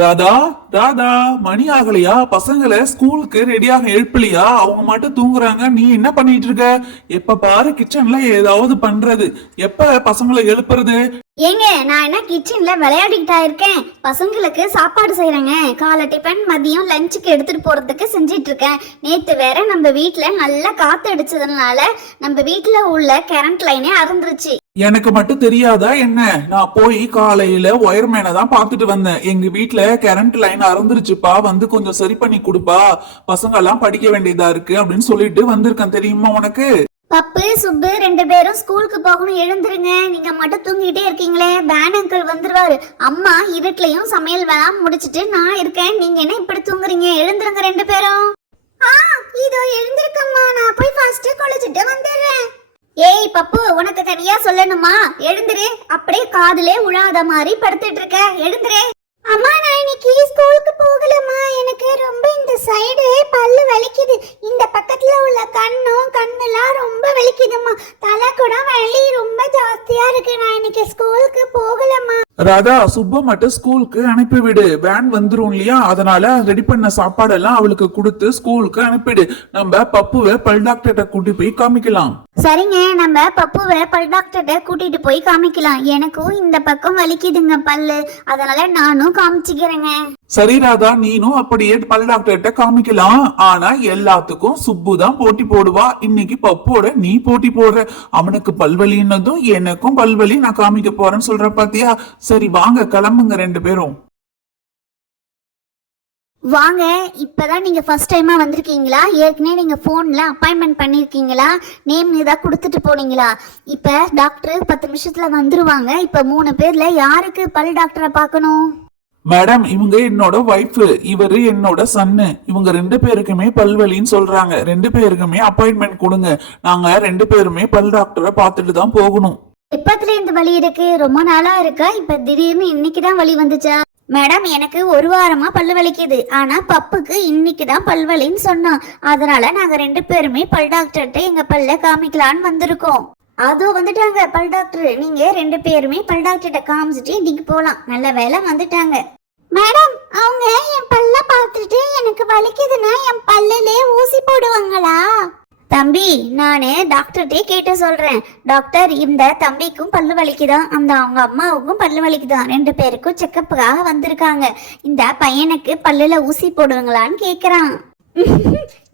ராதா, ராதா, மணி ஆகலையா? பசங்களை ஸ்கூலுக்கு ரெடியாக எழுப்பலையா? அவங்க மட்டும் தூங்குறாங்க, நீ என்ன பண்ணிட்டு இருக்க? எப்ப பாரு கிச்சன்ல ஏதாவது பண்றது. எப்ப பசங்களை எழுப்புறது? ஏங்க, நான் என்ன கிச்சன்ல விளையாடிக்கிட்டா இருக்கேன். பசங்களுக்கு சாப்பாடு செய்யறேங்க. காலை டிஃபன், மதியம் லஞ்சுக்கு எடுத்துட்டு போறதுக்கு செஞ்சிட்டு இருக்கேன். நேத்து வேற நம்ம வீட்டுல நல்லா காத்து அடிச்சதுனால நம்ம வீட்டுல உள்ள கரண்ட் லைனே அறுந்துருச்சு. எனக்கு மட்டும் தெரியாதா என்ன? நான் போய் காலையில ஒயர்மேனை தான் பாத்துட்டு வந்தேன். எங்க வீட்டுல கரண்ட் லைன் அறந்துருச்சுப்பா, வந்து கொஞ்சம் சரி பண்ணி கொடுப்பா, பசங்க எல்லாம் படிக்க வேண்டியதா இருக்கு அப்படின்னு சொல்லிட்டு வந்திருக்கேன். தெரியுமா உனக்கு? பப்பு, சுப்பு 2 பேரும் ஸ்கூலுக்கு போகணும், எழுந்துருங்க. நீங்க மட்டும் தூங்கிட்டே இருக்கீங்களே. பேன் அங்கிள் வந்துருவாரு. அம்மா இருட்டுலயும் சமையல் வேலை முடிச்சிட்டு நான் இருக்கேன். நீங்க என்ன இப்படி தூங்குறீங்க? எழுந்துருங்க 2 பேரும். இதோ எழுந்திருக்கம்மா, நான் போய் ஃபர்ஸ்ட் குளிச்சிட்டு வந்துடுறேன். ஏய் பப்பு, உனக்கு தனியா சொல்லணுமா? எழுந்துரு. அப்படியே காதுலே உழாத மாதிரி படுத்துட்டு இருக்க. எழுந்துரு. அம்மா, நான் இன்னைக்கு ஸ்கூலுக்கு போகலம்மா. எனக்கு ரொம்ப இந்த சைடு பல்லு வலிக்குது. இந்த பக்கத்துல உள்ள கண்ணெல்லாம் ரொம்ப வலிக்குதும்மா. தலை கூட வலி ரொம்ப ஜாஸ்தியா இருக்கு. நான் இன்னைக்கு ஸ்கூலுக்கு போகலம்மா. ராதா, சுப்ப மட்டும் ஸ்கூலுக்கு அனுப்பிவிடு. வேன் வந்துரும் இல்லையா, அதனால ரெடி பண்ண சாப்பாடெல்லாம் அவளுக்கு கொடுத்து ஸ்கூலுக்கு அனுப்பிடு. நம்ம பப்புவை பல் டாக்டர்கிட்ட கூட்டி போய் காமிக்கலாம். சரிங்க, நம்ம பப்புவை பல் டாக்டர்கிட்ட கூட்டிட்டு போய் காமிக்கலாம். எனக்கும் இந்த பக்கம் வலிக்குதுங்க பல்லு, அதனால நானும் காமிச்சுக்கிறேங்க. சரி ராதா, நீனும் அப்படியே பல் டாக்டர்கிட்ட காமிக்கலாம். ஆனா எல்லாத்துக்கும் சுப்பு தான் போட்டி போடுவா. இன்னைக்கு பப்போட நீ போட்டி போடுற. அவனுக்கு பல்வலின்னதும் எனக்கும் பல்வலி, நான் காமிக்க போறேன்னு சொல்ற பாத்தியா? சரி வாங்க, கிளம்புங்க 2 பேரும். வாங்க. இப்பதான் நீங்க ஃபர்ஸ்ட் டைமா வந்திருக்கீங்களா? ஏற்கனவே நீங்க போன்ல அப்பாயின்மெண்ட் பண்ணிருக்கீங்களா? நேம் ஏதாவது கொடுத்துட்டு போனீங்களா? இப்ப டாக்டர் 10 நிமிஷத்துல வந்துருவாங்க. இப்ப 3 பேர்ல யாருக்கு பல் டாக்டரை பார்க்கணும்? மேடம், இவங்க என்னோட வைஃப், இவரு என்னோட சன்னு. இவங்க 2 பேருக்குமே பல்வலின்னு சொல்றாங்க. 2 பேருக்குமே அப்பாயின்மெண்ட் கொடுங்க. நாங்க 2 பேருமே பல் டாக்டரை பார்த்துட்டு தான் போகணும். எப்பத்துல இந்த வலி இருக்கு? ரொம்ப நாளா இருக்கா? இப்ப திடீர்னு இன்னைக்குதான் வலி வந்துச்சா? மேடம், எனக்கு 1 வாரமா பல்லு வலிக்குது. ஆனா பப்புக்கு இன்னைக்குதான் பல்வலின்னு சொன்னோம். அதனால நாங்க 2 பேருமே பல் டாக்டர்கிட்ட எங்க பல்ல காமிக்கலான்னு வந்திருக்கோம். அதோ வந்துட்டாங்க பல் டாக்டர். நீங்க 2 பேருமே பல் டாக்டர்கிட்ட காமிச்சிட்டு இன்னைக்கு போலாம். நல்ல வேலை வந்துட்டாங்க. மேடம், அவங்க என் பல்ல பார்த்துட்டு எனக்கு வலிக்குதுன்னா என் பல்லுல ஊசி போடுவாங்களா? தம்பி, நானு டாக்டர்கிட்டே கேட்டு சொல்றேன். டாக்டர், இந்த தம்பிக்கும் பல்லு வலிக்குதான், அவங்க அம்மாவுக்கும் பல்லு வலிக்குதான். 2 பேருக்கும் செக்கப்புக்காக வந்திருக்காங்க. இந்த பையனுக்கு பல்லுல ஊசி போடுவாங்களான்னு கேக்குறான்.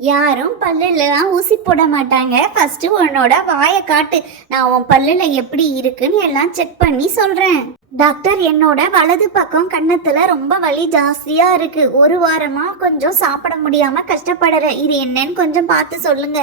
யாரும் பல்லுலாம் ஊசி போட மாட்டாங்க. ஃபர்ஸ்ட் உன்னோட வாயை காட்டு, நான் உன் பல்லுல எப்படி இருக்குன்னு எல்லாம் செக் பண்ணி சொல்றேன். டாக்டர், என்னோட வலது பக்கம் கன்னத்துல ரொம்ப வலி ஜாஸ்தியா இருக்கு. 1 வாரமா கொஞ்சம் சாப்பிட முடியாம கஷ்டப்படுறேன். இது என்னன்னு கொஞ்சம் பார்த்து சொல்லுங்க.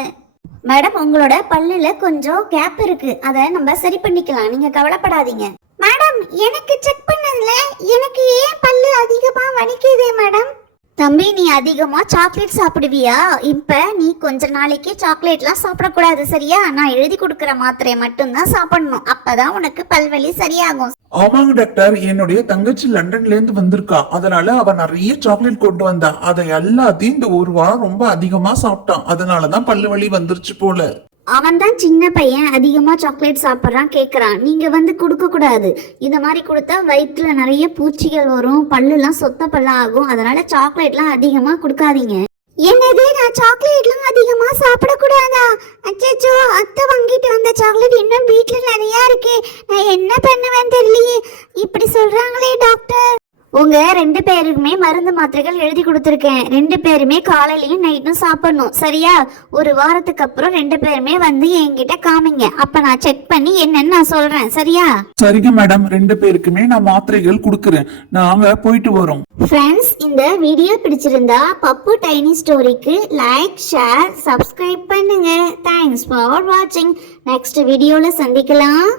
மேடம், உங்களோட பல்லுல கொஞ்சம் கேப் இருக்கு, அதை நம்ம சரி பண்ணிக்கலாம், நீங்க கவலைப்படாதீங்க. மேடம், எனக்கு செக் பண்ணதுல எனக்கு ஏன் பல்லு அதிகமா வலிக்குது மேடம்? தம்பி, நீ அதிகமா சாக்லேட் சாப்பிடுவியா? இப்ப நீ கொஞ்ச நாளைக்கு சாக்லேட்லாம் சாப்பிடக்கூடாது, சரியா? நான் எழுதி கொடுக்குற மாத்திரையை மட்டும்தான் சாப்பிடணும். அப்பதான் உனக்கு பல்வலி சரியாகும். ஆமாங்க டாக்டர், என்னுடைய தங்கச்சி லண்டன்ல இருந்து வந்திருக்கா. அதனால அவ நிறைய சாக்லேட் கொண்டு வந்தா. அதை எல்லாத்தையும் இந்த 1 வாரம் ரொம்ப அதிகமா சாப்பிட்டான். அதனாலதான் பல்லு வலி வந்துருச்சு போல. அவன் தான் சின்ன பையன், அதிகமா சாக்லேட் சாப்பிட்றான் கேக்குறான். நீங்க வந்து கொடுக்க கூடாது. இந்த மாதிரி கொடுத்தா வயிற்றுல நிறைய பூச்சிகள் வரும், பல்லுலாம் சொத்த பல்லா ஆகும். அதனால சாக்லேட்லாம் அதிகமா கொடுக்காதீங்க. என்னது, நான் சாக்லேட்லாம் அதிகமா சாப்பிடக்கூடாதா? அச்சோ, அத்தை வாங்கிட்டு வந்த சாக்லேட் இன்னும் வீட்டுல நிறைய இருக்கு. நான் என்ன பண்ணுவேன் தெரியலையே. இப்படி சொல்றாங்களே டாக்டர். உங்க 2 பேருக்குமே மருந்து மாத்திரைகள் எழுதி கொடுத்துருக்கேன். 2 பேருமே காலையிலயும் நைட்டும் சாப்பிடணும், சரியா? 1 வாரத்துக்கு அப்புறம் 2 பேருமே வந்து என்கிட்ட காமிங்க. அப்ப நான் செக் பண்ணி என்னன்னு நான் சொல்றேன், சரியா? சரிங்க மேடம், 2 பேருக்குமே நான் மாத்திரைகள் கொடுக்கறேன். நாங்க போயிட்டு வரோம். ஃப்ரெண்ட்ஸ், இந்த வீடியோ பிடிச்சிருந்தா பப்பு டைனி ஸ்டோரிக்கு லைக், ஷேர், சப்ஸ்கிரைப் பண்ணுங்க. தேங்க்ஸ் ஃபார் வாட்சிங். நெக்ஸ்ட் வீடியோல சந்திக்கலாம்.